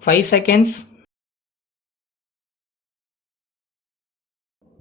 5 seconds.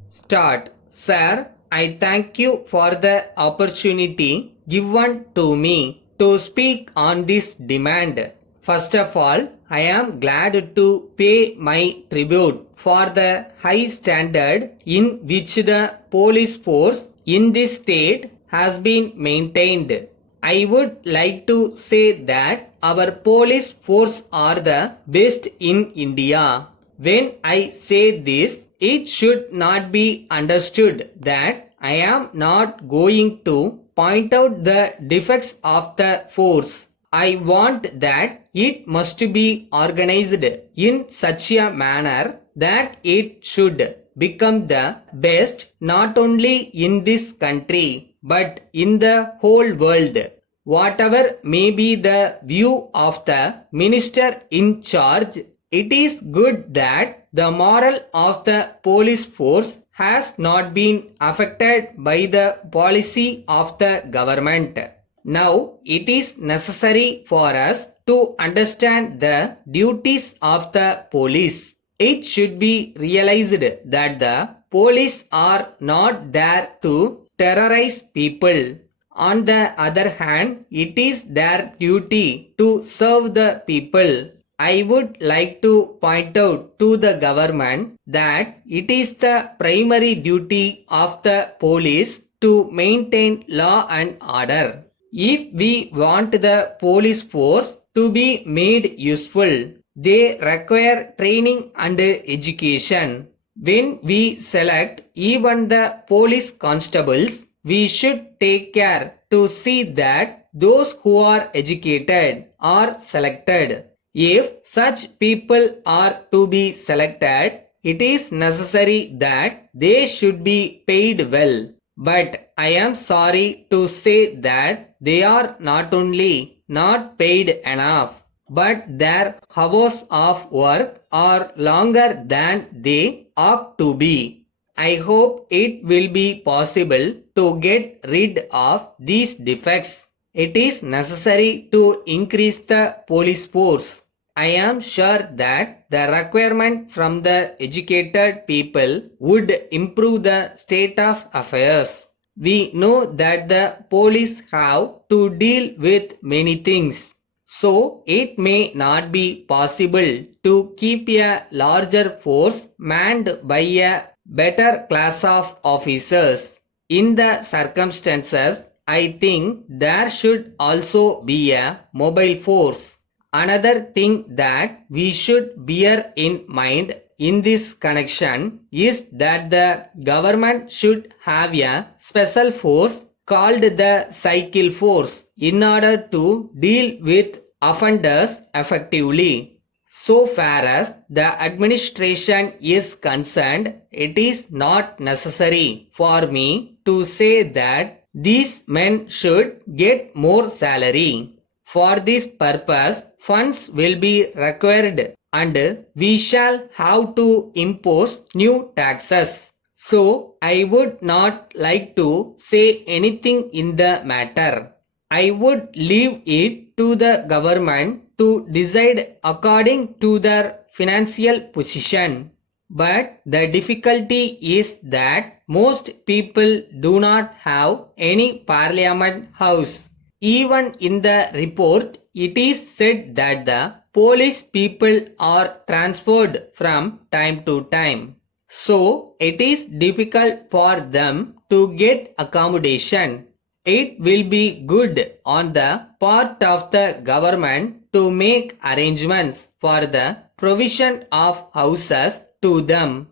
Start. Sir, I thank you for the opportunity given to me to speak on this demand. First of all, I am glad to pay my tribute for the high standard in which the police force in this state has been maintained. I would like to say that our police force are the best in India. When I say this, it should not be understood that I am not going to point out the defects of the force. I want that it must be organized in such a manner that it should become the best not only in this country but in the whole world. Whatever may be the view of the minister in charge, it is good that the moral of the police force has not been affected by the policy of the government. Now it is necessary for us to understand the duties of the police. It should be realized that the police are not there to terrorize people. On the other hand, it is their duty to serve the people. I would like to point out to the government that it is the primary duty of the police to maintain law and order. If we want the police force to be made useful, they require training and education. When we select even the police constables, we should take care to see that those who are educated are selected. If such people are to be selected, it is necessary that they should be paid well. But I am sorry to say that they are not only not paid enough, but their hours of work are longer than they ought to be. I hope it will be possible to get rid of these defects. It is necessary to increase the police force. I am sure that the requirement from the educated people would improve the state of affairs. We know that the police have to deal with many things. So it may not be possible to keep a larger force manned by a better class of officers. In the circumstances, I think there should also be a mobile force. Another thing that we should bear in mind in this connection is that the government should have a special force called the cycle force in order to deal with offenders effectively. So far as the administration is concerned, it is not necessary for me to say that these men should get more salary. For this purpose, funds will be required and we shall have to impose new taxes. So, I would not like to say anything in the matter. I would leave it to the government to decide according to their financial position. But the difficulty is that most people do not have any parliament house. Even in the report, it is said that the police people are transferred from time to time. So, it is difficult for them to get accommodation. It will be good on the part of the government to make arrangements for the provision of houses to them.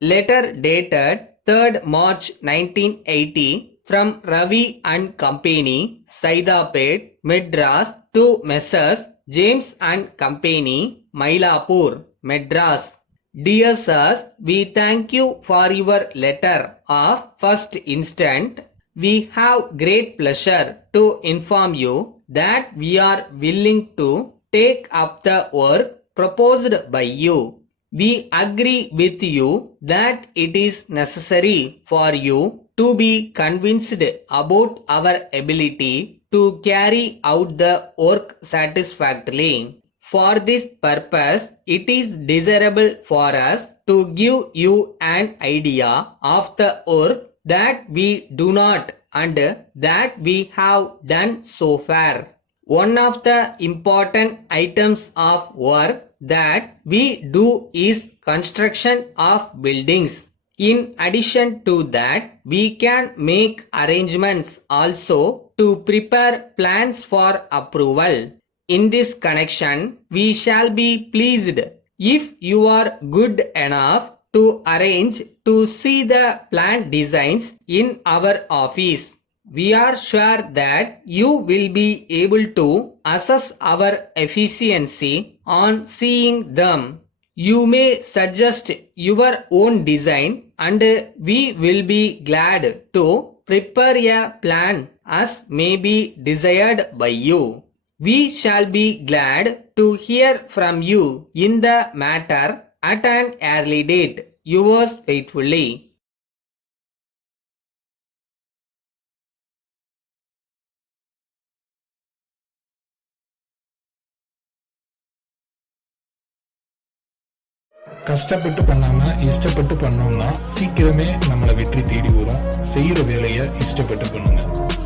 Letter dated 3rd March 1980 from Ravi and Company, Saidapet, Madras to Messrs. James and Company, Mylapore, Madras. Dear sirs, we thank you for your letter of first instant. We have great pleasure to inform you that we are willing to take up the work proposed by you. We agree with you that it is necessary for you to be convinced about our ability to carry out the work satisfactorily. For this purpose, it is desirable for us to give you an idea of the work that we do not and that we have done so far. One of the important items of work that we do is construction of buildings. In addition to that, we can make arrangements also to prepare plans for approval. In this connection, we shall be pleased if you are good enough to arrange to see the plan designs in our office. We are sure that you will be able to assess our efficiency on seeing them. You may suggest your own design and we will be glad to prepare a plan as may be desired by you. We shall be glad to hear from you in the matter at an early date. Yours faithfully. கஷ்டப்பட்டு பண்ணாம இஷ்டப்பட்டு பண்ணோம்னா சீக்கிரமே நம்மளை வெற்றி தேடி வரும். செய்யற வேலையை இஷ்டப்பட்டு பண்ணுங்க.